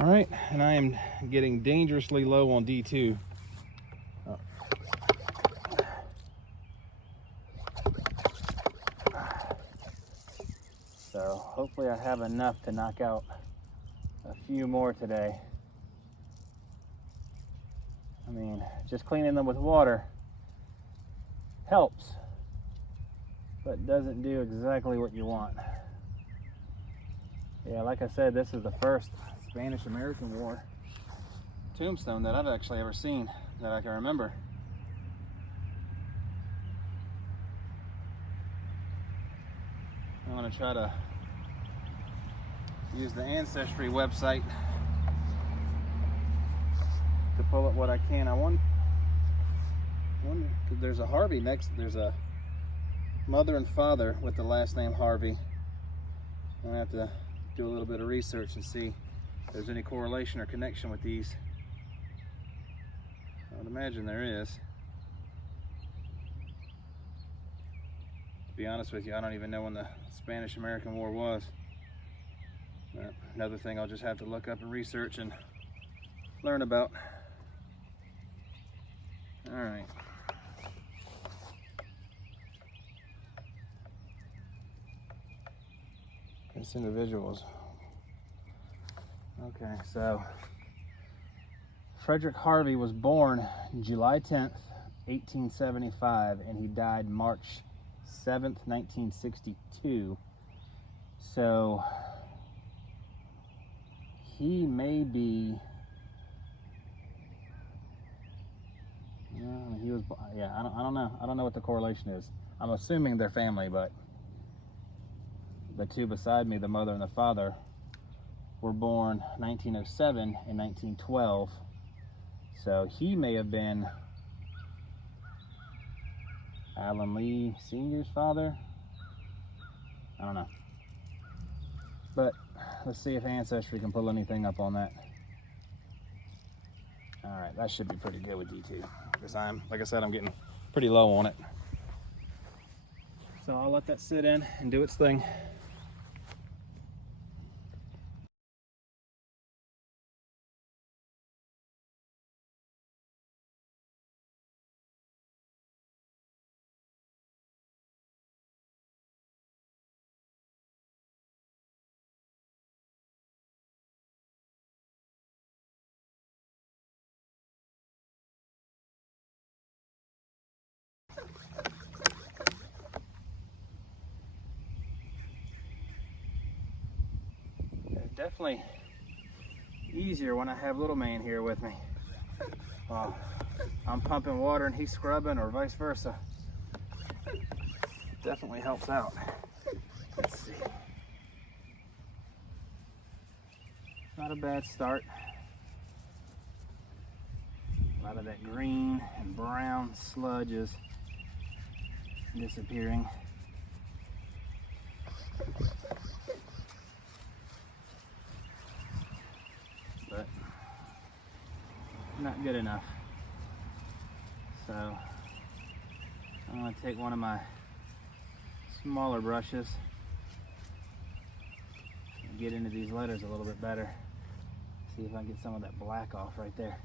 All right, and I am getting dangerously low on D2. So hopefully I have enough to knock out a few more today. I mean, just cleaning them with water helps, but doesn't do exactly what you want. Yeah, like I said, this is the first Spanish-American War tombstone that I've actually ever seen that I can remember. I'm gonna try to use the Ancestry website to pull up what I can. I wonder, because there's a Harvey next, there's a mother and father with the last name Harvey. I'm gonna have to do a little bit of research and see if there's any correlation or connection with these. I would imagine there is. To be honest with you, I don't even know when the Spanish-American War was. Another thing I'll just have to look up and research and learn about. All right. This individual's. Okay, so Frederick Harvey was born July 10th, 1875, and he died March 7th, 1962. So he may be, he was, yeah, I don't know. I don't know what the correlation is. I'm assuming they're family, but the two beside me, the mother and the father, were born 1907 and 1912. So he may have been Alan Lee Sr.'s father. I don't know. But let's see if Ancestry can pull anything up on that. All right, that should be pretty good with D2. Because like I said, I'm getting pretty low on it. So I'll let that sit in and do its thing. Definitely easier when I have little man here with me. I'm pumping water and he's scrubbing, or vice versa. Definitely helps out. Let's see. Not a bad start. A lot of that green and brown sludge is disappearing. But not good enough. So I'm going to take one of my smaller brushes and get into these letters a little bit better. See if I can get some of that black off right there.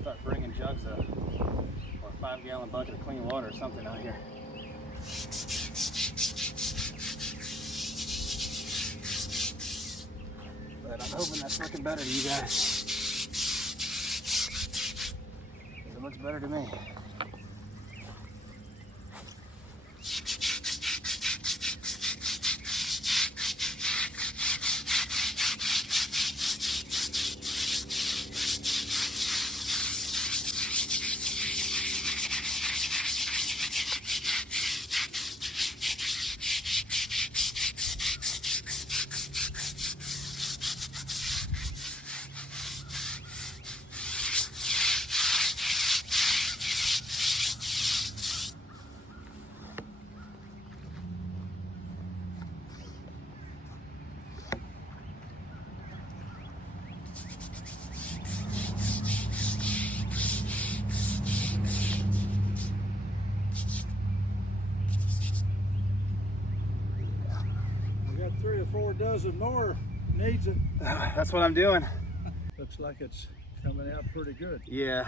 Start bringing jugs of, or a 5-gallon bucket of clean water or something out here. But I'm hoping that's looking better to you guys. It looks better to me. 3 or 4 dozen more needs it. That's what I'm doing. Looks like it's coming out pretty good. Yeah,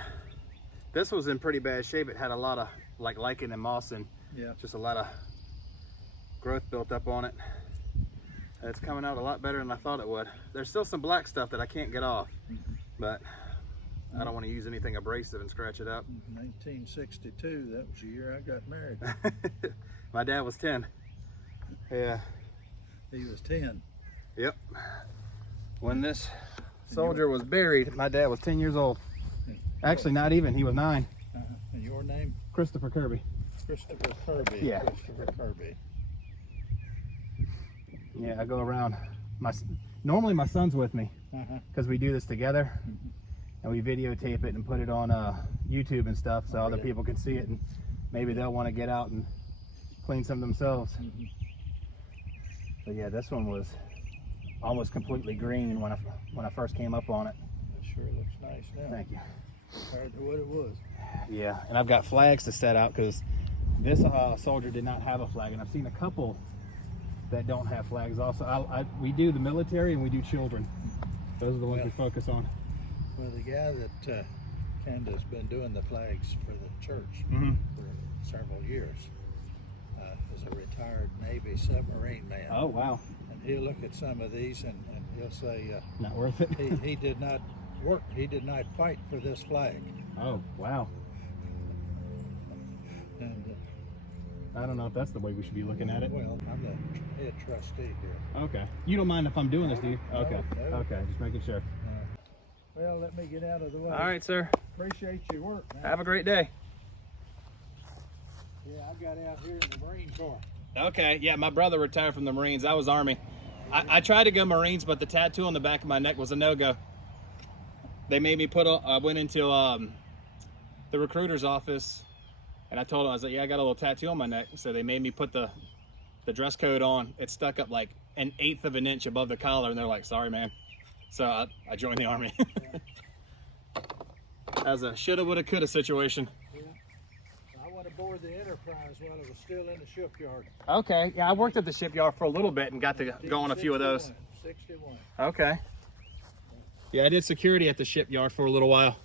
this was in pretty bad shape. It had a lot of like lichen and moss and just a lot of growth built up on it. It's coming out a lot better than I thought it would. There's still some black stuff that I can't get off, but I don't want to use anything abrasive and scratch it up. 1962, that was the year I got married. My dad was 10. Yeah. He was 10. Yep. When this soldier was buried, my dad was 10 years old. Actually, not even. He was 9. And your name? Christopher Kirby. Christopher Kirby. Yeah. Christopher Kirby. Yeah, I go around. Normally my son's with me because we do this together, and we videotape it and put it on YouTube and stuff, so other people can see it, and maybe they'll want to get out and clean some themselves. But yeah, this one was almost completely green when I first came up on it. It sure looks nice now. Thank you. Compared to what it was. Yeah, and I've got flags to set out because this soldier did not have a flag, and I've seen a couple that don't have flags also. We do the military and we do children. Those are the ones we focus on. Well, the guy that Canda's been doing the flags for the church for several years is a retired Navy submarine man. Oh, wow. And he'll look at some of these and he'll say, not worth it. he did not work, he did not fight for this flag. Oh, wow. And I don't know if that's the way we should be looking at it. well, I'm the head trustee here. Okay. You don't mind if I'm doing this, do you? Okay. No. Okay, just making sure. Well, let me get out of the way. All right, sir. Appreciate your work, man. Have a great day. Yeah, I got out here in the Marine Corps. Okay, yeah, my brother retired from the Marines. I was Army. I tried to go Marines, but the tattoo on the back of my neck was a no-go. They made me I went into the recruiter's office, and I told them, I was like, yeah, I got a little tattoo on my neck. So they made me put the dress code on. It stuck up like 1/8 of an inch above the collar, and they're like, sorry, man. So I joined the Army. As a shoulda, woulda, coulda situation. Yeah. I went aboard the Enterprise while it was still in the shipyard. Okay, yeah, I worked at the shipyard for a little bit and got to go on a few of those. 61. Okay. Yeah, I did security at the shipyard for a little while.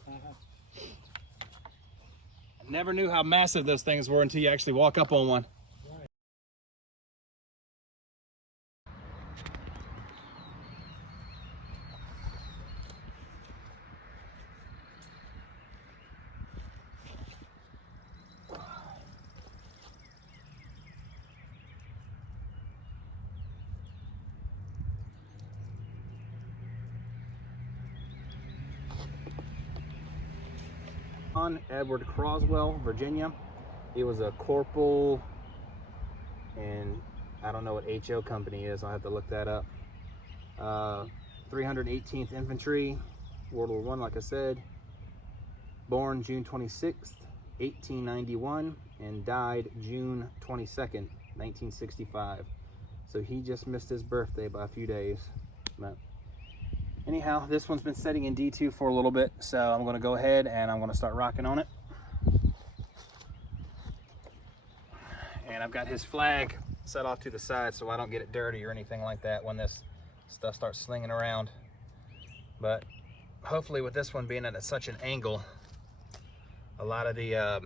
Never knew how massive those things were until you actually walk up on one. Right. On Edward Croswell, Virginia. He was a corporal, and I don't know what HO company is. I'll have to look that up. 318th Infantry, World War I, like I said. Born June 26th, 1891, and died June 22nd, 1965. So he just missed his birthday by a few days. But anyhow, this one's been setting in D2 for a little bit, so I'm going to go ahead and I'm going to start rocking on it. And I've got his flag set off to the side so I don't get it dirty or anything like that when this stuff starts slinging around. But hopefully with this one being at such an angle, a lot of the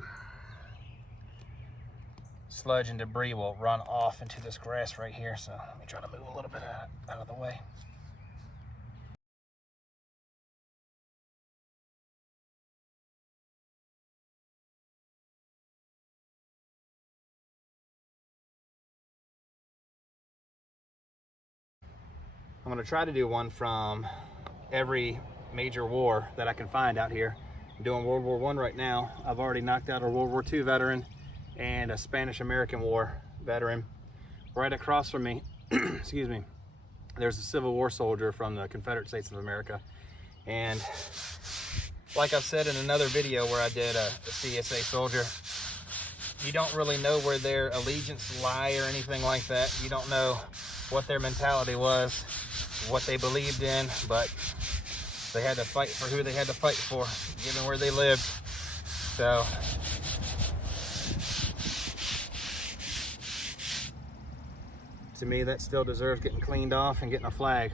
sludge and debris will run off into this grass right here. So let me try to move a little bit out of the way. I'm going to try to do one from every major war that I can find out here. I'm doing World War I right now. I've already knocked out a World War II veteran and a Spanish-American War veteran. Right across from me, excuse me, there's a Civil War soldier from the Confederate States of America. And like I've said in another video where I did a CSA soldier, you don't really know where their allegiance lie or anything like that. You don't know what their mentality was, what they believed in, but they had to fight for who they had to fight for, given where they lived. So To me, that still deserves getting cleaned off and getting a flag.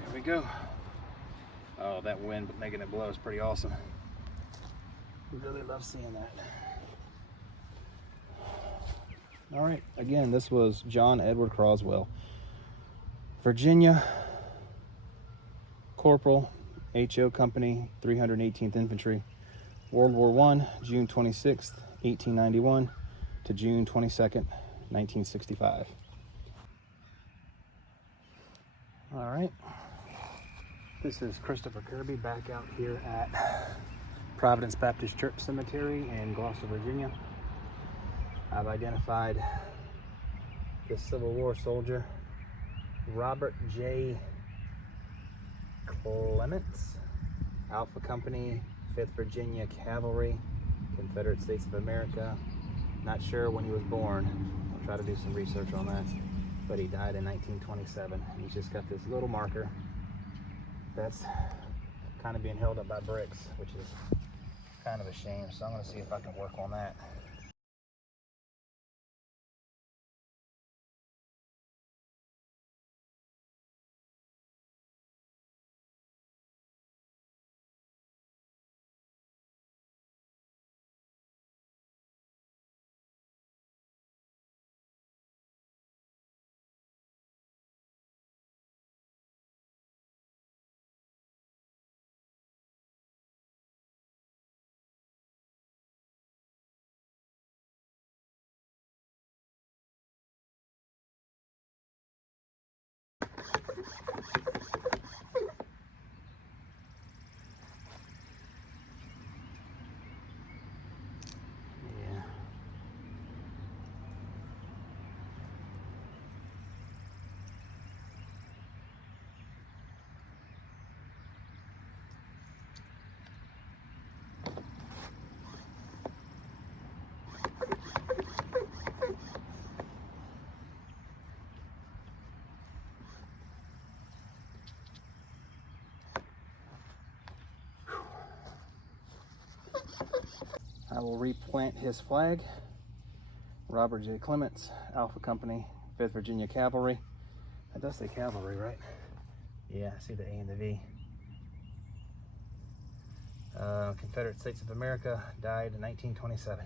Here we go. Oh, that wind making it blow is pretty awesome. Really love seeing that. All right, again, this was John Edward Croswell, Virginia Corporal, HO Company, 318th Infantry, World War I, June 26th, 1891 to June 22nd, 1965. All right, this is Christopher Kirby back out here at Providence Baptist Church Cemetery in Gloucester, Virginia. I've identified the Civil War soldier, Robert J. Clements, Alpha Company, 5th Virginia Cavalry, Confederate States of America. Not sure when he was born. I'll try to do some research on that. But he died in 1927. He's just got this little marker that's kind of being held up by bricks, which is kind of a shame. So I'm going to see if I can work on that. I will replant his flag. Robert J. Clements, Alpha Company, 5th Virginia Cavalry. That does say cavalry, right? Yeah, I see the A and the V. Confederate States of America, died in 1927.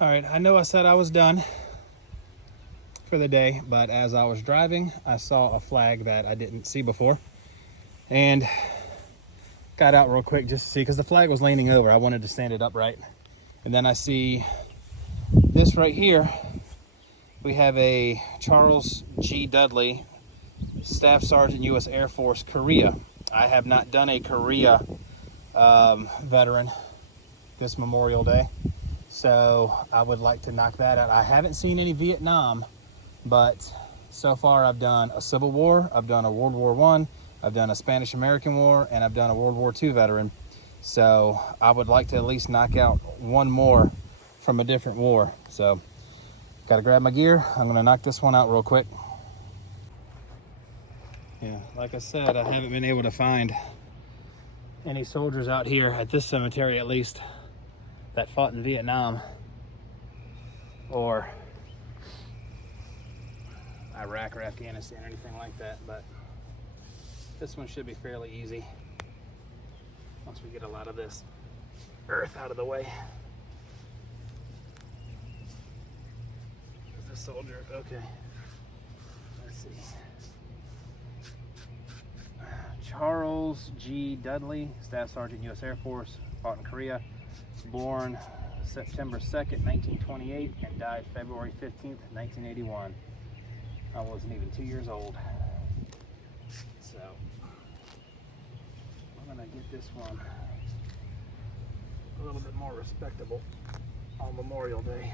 All right, I know I said I was done for the day, but as I was driving, I saw a flag that I didn't see before and got out real quick just to see, because the flag was leaning over. I wanted to stand it upright. And then I see this right here. We have a Charles G. Dudley, Staff Sergeant, U.S. Air Force, Korea. I have not done a Korea veteran this Memorial Day, so I would like to knock that out. I haven't seen any Vietnam, but so far I've done a Civil War, I've done a World War I, I've done a Spanish-American War, and I've done a World War II veteran. So I would like to at least knock out one more from a different war. So gotta grab my gear. I'm gonna knock this one out real quick. Yeah, like I said, I haven't been able to find any soldiers out here at this cemetery, at least, that fought in Vietnam or Iraq or Afghanistan or anything like that, but this one should be fairly easy once we get a lot of this earth out of the way. There's a soldier. Okay, let's see. Charles G. Dudley, Staff Sergeant, U.S. Air Force, fought in Korea, born September 2nd, 1928, and died February 15th, 1981. I wasn't even 2 years old. So I'm gonna get this one a little bit more respectable on Memorial Day.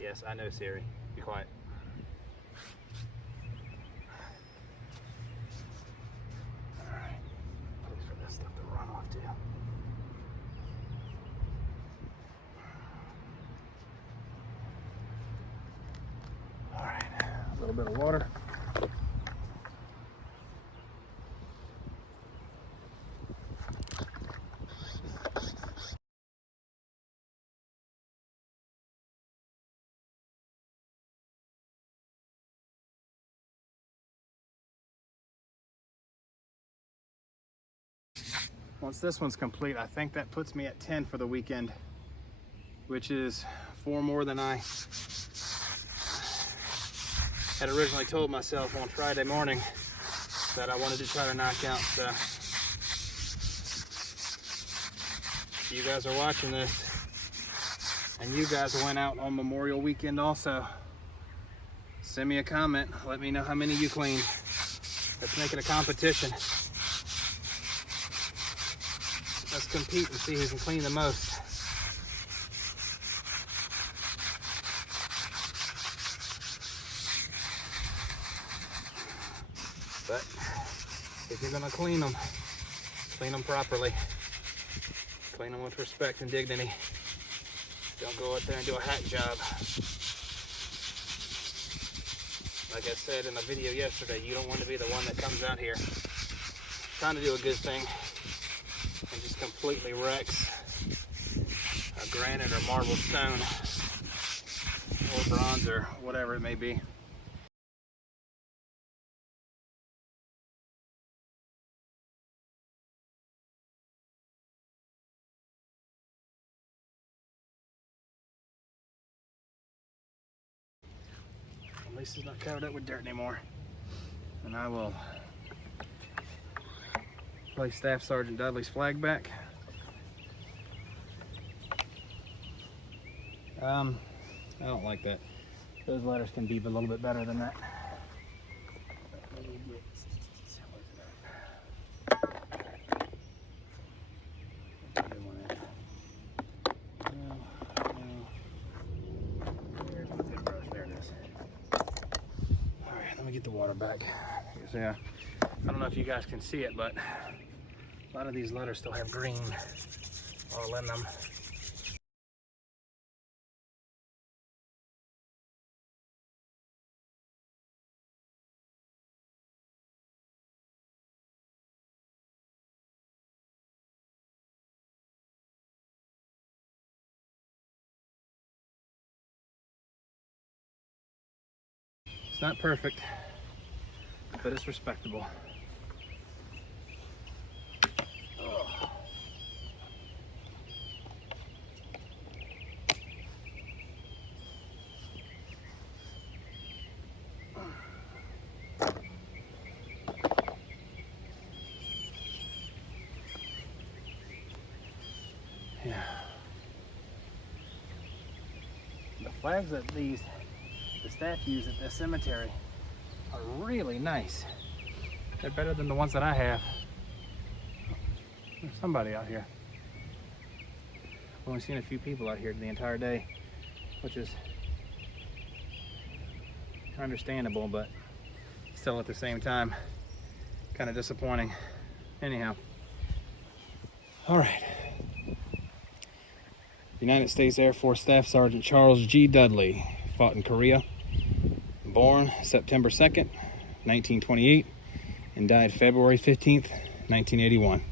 Yes, I know, Siri. Be quiet. Alright. Place for this stuff to run off to. Alright. A little bit of water. Once this one's complete, I think that puts me at 10 for the weekend, which is 4 more than I had originally told myself on Friday morning that I wanted to try to knock out. So if you guys are watching this and you guys went out on Memorial Weekend also, send me a comment. Let me know how many you cleaned. Let's make it a competition. Let's compete and see who can clean the most. But if you're gonna clean them properly. Clean them with respect and dignity. Don't go out there and do a hack job. Like I said in a video yesterday, you don't want to be the one that comes out here trying to do a good thing and just completely wrecks a granite or marble stone or bronze or whatever it may be. At least it's not covered up with dirt anymore. And I will place Staff Sergeant Dudley's flag back. I don't like that. Those letters can be a little bit better than that. Get the water back. Yeah, I don't know if you guys can see it, but a lot of these letters still have green all in them. It's not perfect, but it's respectable. Oh. Yeah. The flags that the staff use at the cemetery are really nice. They're better than the ones that I have. There's somebody out here. I've only seen a few people out here the entire day, which is understandable, but still at the same time kind of disappointing. Anyhow, all right. United States Air Force Staff Sergeant Charles G. Dudley fought in Korea, born September 2nd, 1928, and died February 15th, 1981.